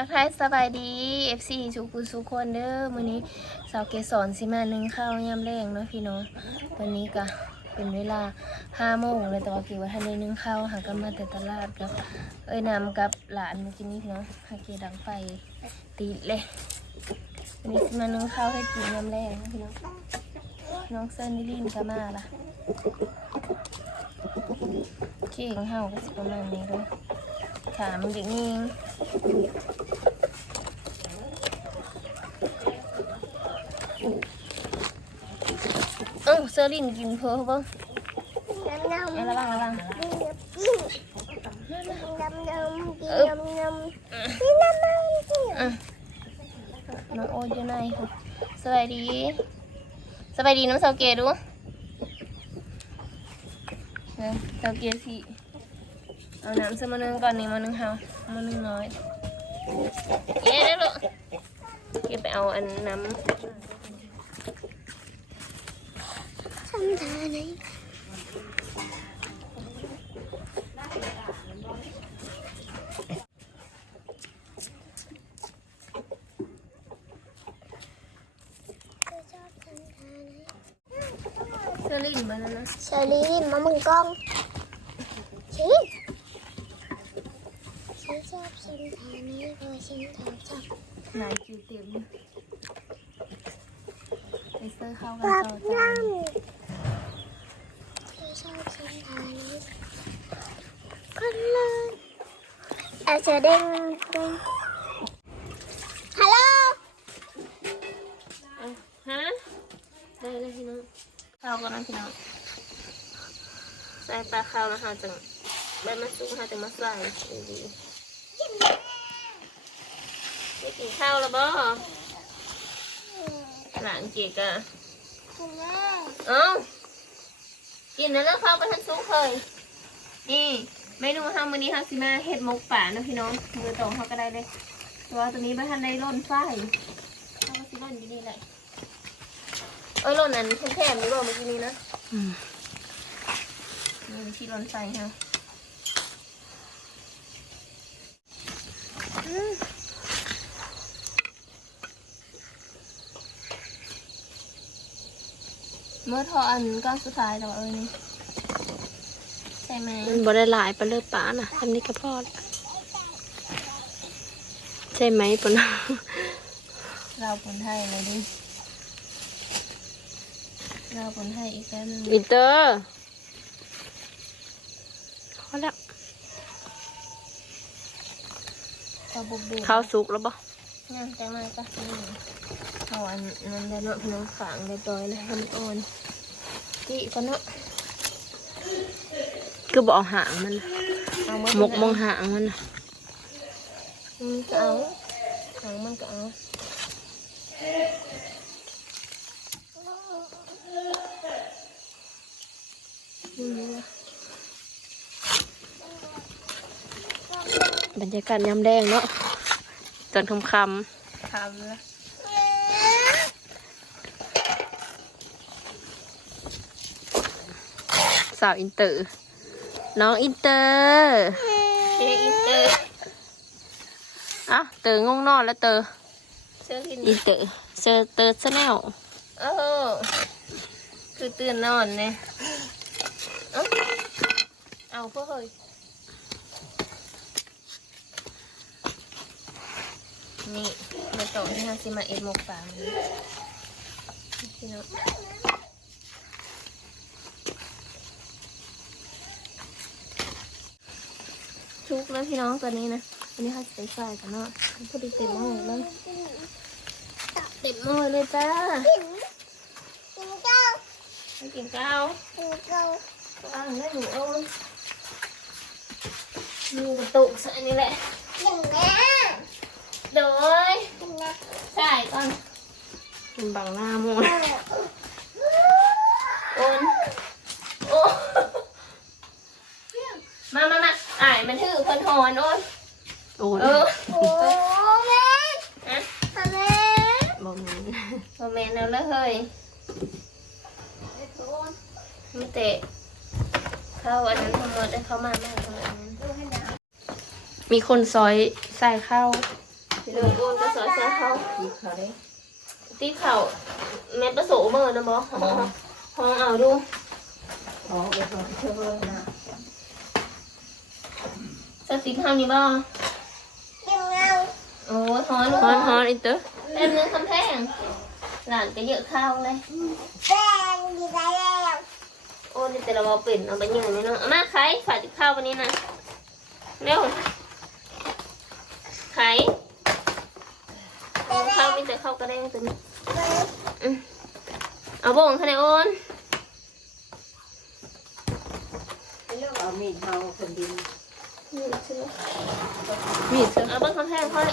ทักทายสบายดี FC สุกุสุกคนเด้อมื้อนี้สาวเกสรสิมานึ่งข้าวยามแรงเนาะพี่น้องตอนนี้ก็เป็นเวลา5โมงเลยแต่ว่ากี่ว่าทันได้นึ่งข้าวหากันมาแต่ตลาดกับเอ้ยนำกับหลานเมื่อกี้นี้พี่น้องหาเกดังไฟติดเลยวันนี้สิมานึ่งข้าวให้กินยามแรงนะพี่น้องน้องเซนนิลินก็มาละเค้กของเฮาก็สิประมาณนี้เลยถามมันอย่า งนี้เอ้าเซอร์ลินกินเพอเบ้างน้ำน้ำเอาระวังระวังกินน้ำน้ำกินน้ำน้ำกินน้ำน้ำกินอะน้องโอ๊ตอยู่ไหนคะสบายดีสบายดีน้องเสาวเกดูเออเสาวเกสิเอาน้ำเสมานึงก่อนนี่มานึงเฮามานึงน้อยเย้ได้อลูกเก็บไปเอาอันน้ำ ทำท่าไหนชอบทำท่าไหนเซอร์ลินมาแล้วนะเชอรี่มามึงกล้องชิฉันชอบฉันท่านี้เพราะฉันชอบชอบลายคิวเต็มไปเซอร์เข้ากันกลับต่อจ้านั่งฉันชอบฉันท่านี้คนเลยอาจจะเด้งเด้งฮัลโหลเอาฮะได้เลยพี่น้องข้าวก่อนนะพี่น้องใส่ปลาข้าวนะฮะจังใบมะสุกฮะจังมาใส่ดีๆได้กินข้าวแล้วบ่หลานเจกอะคุณแม่เอ้า กินแล้วเลิกข้าวไปทันซุกเลยนี่เมนูทำวันนี้ทำสิมาเห็ดหมกป่านะพี่น้องมือตรงเขาก็ได้เลยแตัวาตัวนี้ไม่ทันได้ร่นไฟเขาก็สิร่นอยู่นี่แหละเอ้ยร่นอันแคบๆนี่ร่นเมื่อกี้นี้นะนี่ที่ร่นไฟฮะอืม เมื่อทออันก้อนสุดท้ายแต่ว่าเออนี่ใช่ไหมมันบ่ได้หลายไปเลยป้าน่ะทำนี้ก็พอละใช่ไหมปะนะเราคนไทยเลยดิเราคนไทยอีกแล้วหนึงอินเตอร์พอแล้วเราบุกเบิกข้าวสุกแล้วบ่งานแต่มาก็นี่ เอาอันนั้นได้เนาะพี่น้องฝางเรียบร้อยแล้วให้มันอ่อนกี่กันเนาะคือบ่เอาหางมันเอามาหมกมองหางมันน่ะอืมก็เอาหางมันก็เอาอืมบรรยากาศยามแดงเนาะ ตอนค่ำทำละ สาวอินเตอร์ น้องอินเตอร์เช็คอินเตอร์อะเตอร์ง่วงนอนแล้วเตอร์เชื่อที่อินี่นเตอร์เจอเตอร์ชาแนลโอ้โหคือตื่นนอนเนี่ยเอาเอาพวกเฮ้ยนี่มาต่อที่ฮาซิมาเอ็ดหมกป่ามันพี่น้อง ชุกแล้วพี่น้องตอนนี้นะวันนี้เขาจะไปใส่กันเนาะพอดีเต็มหม้อแล้วเต็มหม้อเลยจ้ากินกินข้าวไปกินข้าวกินข้าวอ่างได้หนูเอาหนูกระตุกใส่นี่แหละกินแม่เดี๋ยวเอ้ยกินแม่ใส่ก่อนเป็นบางหน้าโมง โอนโอ้มามามาอ่ายมันถือคนหอนโอน โอ้ย เออ โอ้แม่ อะ แม่ บ่มี พอแม่น เอาแล้วเฮ้ยมันเตะเข้าอันนั้นทั้งหมดได้เข้ามาแม่ทำอันนั้นมีคนซอยใส่ข้าวพี่น้องโอนก็สอยซาเขาดีเขาได้ตีเข่าแม่ประโสเบอร์นะบอห้องห้องเอาดูอ๋อไปทำเชื่อเพิ่มนะสติข้าวนี้บ่ยังเงาโอ้ทอนลูกฮอนฮอนอินเตอร์เต็มเนื้อคำแพง หลานก็เยอะข้าวเลยแป้งดีได้แล้วโอ้นี่แต่ละบอเป็นเอาไปยืนนี่เนาะเอามาไข่ฝาติดข้าววันนี้นะเร็วไข่เอาข้าวมีแต่ข้าวกระแดงตัวนี้อืมเอาบ่งคะแนนโอนเรื่องเอามีดเอาคนดินนี่ใช่ไหมมีดเอาเบิ้งคำแพงค่อย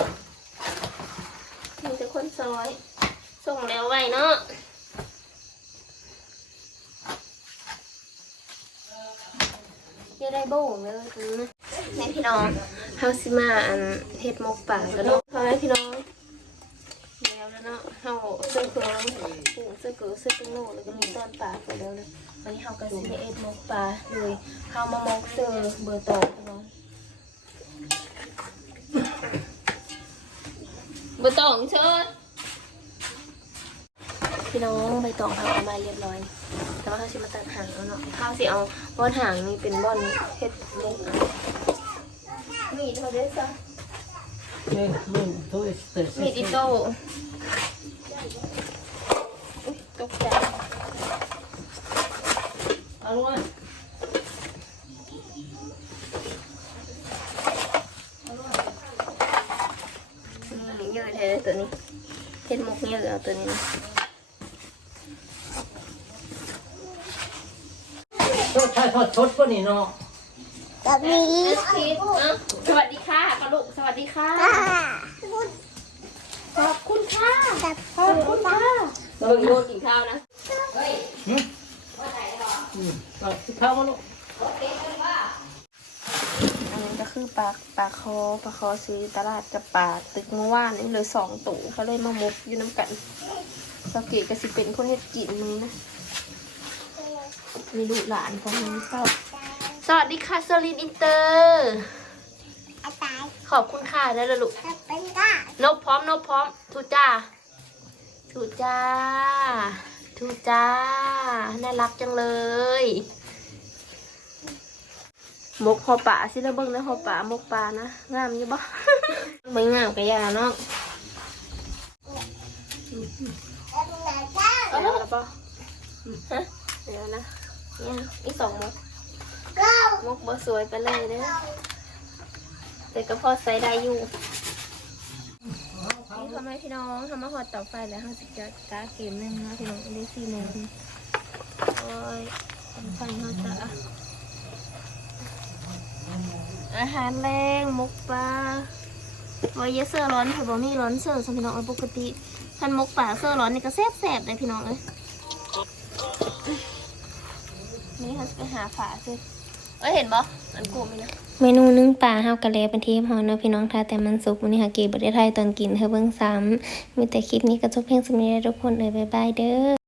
มีแต่คนซอย ส่งแล้วไว้เนาะยังได้โบ่งเลยนะแม่พี่น้องเฮาสิมาอันเฮ็ดมกป่ากันเนาะพ่อแม่พี่น้องแล้วแล้วเนาะเฮาเสื้อเคือเสื้อเกือเสื้อตุ้งโน่แล้วก็มีต้นป่าไปแล้วเลยวันนี้เฮาก็สิได้เอ็ดมกป่าเลยเฮามามกเสื้อเบอร์ตองพี่น้องใบอร์ตองเชิญ พี่น้องใบตองทำออกมาเรียบร้อย แต่ว่าเขาสิมาตัดหางแล้วเนาะข้าวสิเอาบอนหางนี่เป็นบอนเฮ็ดมุกมีดเขาได้ซะ Nee, nee, dat is het. มีดอิโต้อุ๊ยตกใจ Hallo. นี่เยอะแท้เลยตัวนี้เฮ็ดมุกเยอะเอาตัวนี้ นะ Dat gaat wat tot van die nou. แบบนี้เอสพีเอ้าสวัสดีค่ะปลาลูกสวัสดีค่ะค่ะ ขอบคุณค่ะกับพ่อคุณค่ะเบิ่งโยนกินข้าวนะ Dat gaan we nog. อันนี้ก็คือปลาปลาคอปลาคอซื้อตลาดกับปลาตึกเมื่อวานนี่เลยสองตู่เขาเลยมามุกอยู่น้ำกันสเกตก็สิเป็นคนเฮ็ดกินมือนะ มีลูกหลานของมันเข้าสวัสดีค่ะเซอรินอินเตอร์อาตายขอบคุณค่ะได้และลูกจะเป็นก้านบพร้อมนบพร้อมทูจ้าทูจ้าทูจ้าน่ารักจังเลยมกหอป่าสิแล้วเบิ่งนะหอป่ามกป่านะงามอยู่บ่ไม่งามกะยาเนาะเป็นไหนจ้าเอาแล้วปะฮะเดี๋ยวนะ เนี่ยอีกสองมกเก้ามกบ่สวยไปเลยเด้อแต่ก็พอใส่ได้อยู่นี่ทำไมพี่น้องทำมาหอดเต่อไฟแล้วห้าสิบจะกาเกมหนึงนะพี่น้องได้สี่โมงโอ้ยทำไฟเขาจะอาหารแรงมกปลาไว้เยอะเสื้อร้อนเผื่อบ่มีร้อนเสื้อสำหรับพี่น้องเอาปกติทันมกป่าเสื้อร้อนนี่ก็แซ่บๆเลยพี่น้องเอ้ย นี่เขาจะไปหาฝาซิเอ้ยเห็นปะมันกูมีนะเมนูนึ่งปลาเฮากะเลเป็นที่ฮอนเนาะพี่น้องทาแต่มันสุกวันนี้หาเกีบบ่ได้ไทยตอนกินเธอเบิ่งซ้ำมีแต่คลิปนี้ก็จบเพียงสำนี้ทุกคนเลยบ๊ายบายเด้อ